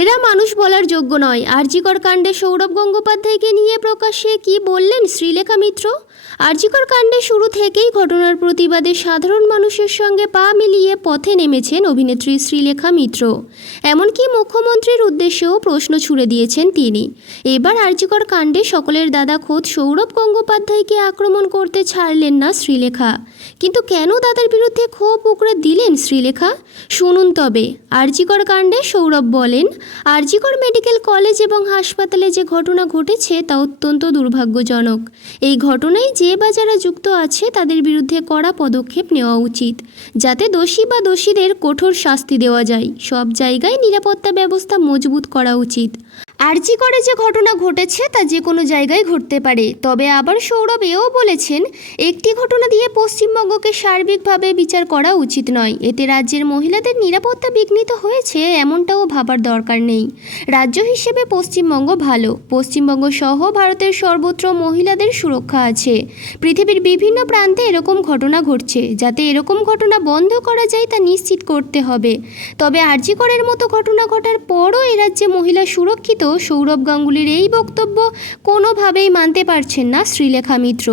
এরা মানুষ বলার যোগ্য নয়। আরজিকর কাণ্ডে সৌরভ গঙ্গোপাধ্যায়কে নিয়ে প্রকাশ্যে কি বললেন শ্রীলেখা মিত্র? আরজিকর কাণ্ডে শুরু থেকেই ঘটনার প্রতিবাদে সাধারণ মানুষের সঙ্গে পা মিলিয়ে পথে নেমেছেন অভিনেত্রী শ্রীলেখা মিত্র। এমনকি মুখ্যমন্ত্রীর উদ্দেশ্যেও প্রশ্ন ছুড়ে দিয়েছেন তিনি। এবার আরজিকর কাণ্ডে সকলের দাদা খোদ সৌরভ গঙ্গোপাধ্যায়কে আক্রমণ করতে ছাড়লেন না শ্রীলেখা। কিন্তু কেন দাদার বিরুদ্ধে ক্ষোভ উগড়ে দিলেন শ্রীলেখা? শুনুন তবে, আরজিকর কাণ্ডে সৌরভ বলেন আরজিকর মেডিকেল কলেজ এবং হাসপাতালে যে ঘটনা ঘটেছে তা অত্যন্ত দুর্ভাগ্যজনক। এই ঘটনায় যে বা যারা যুক্ত আছে তাদের বিরুদ্ধে কড়া পদক্ষেপ নেওয়া উচিত, যাতে দোষী বা দোষীদের কঠোর শাস্তি দেওয়া যায়। সব জায়গায় নিরাপত্তা ব্যবস্থা মজবুত করা উচিত। আরজি করে যে ঘটনা ঘটেছে তা যে কোনো জায়গায় ঘটতে পারে। তবে আবার সৌরভ এও বলেছেন, একটি ঘটনা দিয়ে পশ্চিমবঙ্গকে সার্বিকভাবে বিচার করা উচিত নয়। এতে রাজ্যের মহিলাদের নিরাপত্তা বিঘ্নিত হয়েছে এমনটাও ভাবার দরকার নেই। রাজ্য হিসেবে পশ্চিমবঙ্গ ভালো। পশ্চিমবঙ্গ সহ ভারতের সর্বত্র মহিলাদের সুরক্ষা আছে। পৃথিবীর বিভিন্ন প্রান্তে এরকম ঘটনা ঘটছে। যাতে এরকম ঘটনা বন্ধ করা যায় তা নিশ্চিত করতে হবে। তবে আর্জি করের মতো ঘটনা ঘটার পরও এ রাজ্যে মহিলা সুরক্ষিত সৌরভ গাঙ্গুলির এই বক্তব্য কোনোভাবেই মানতে পারছেন না শ্রীলেখা মিত্র।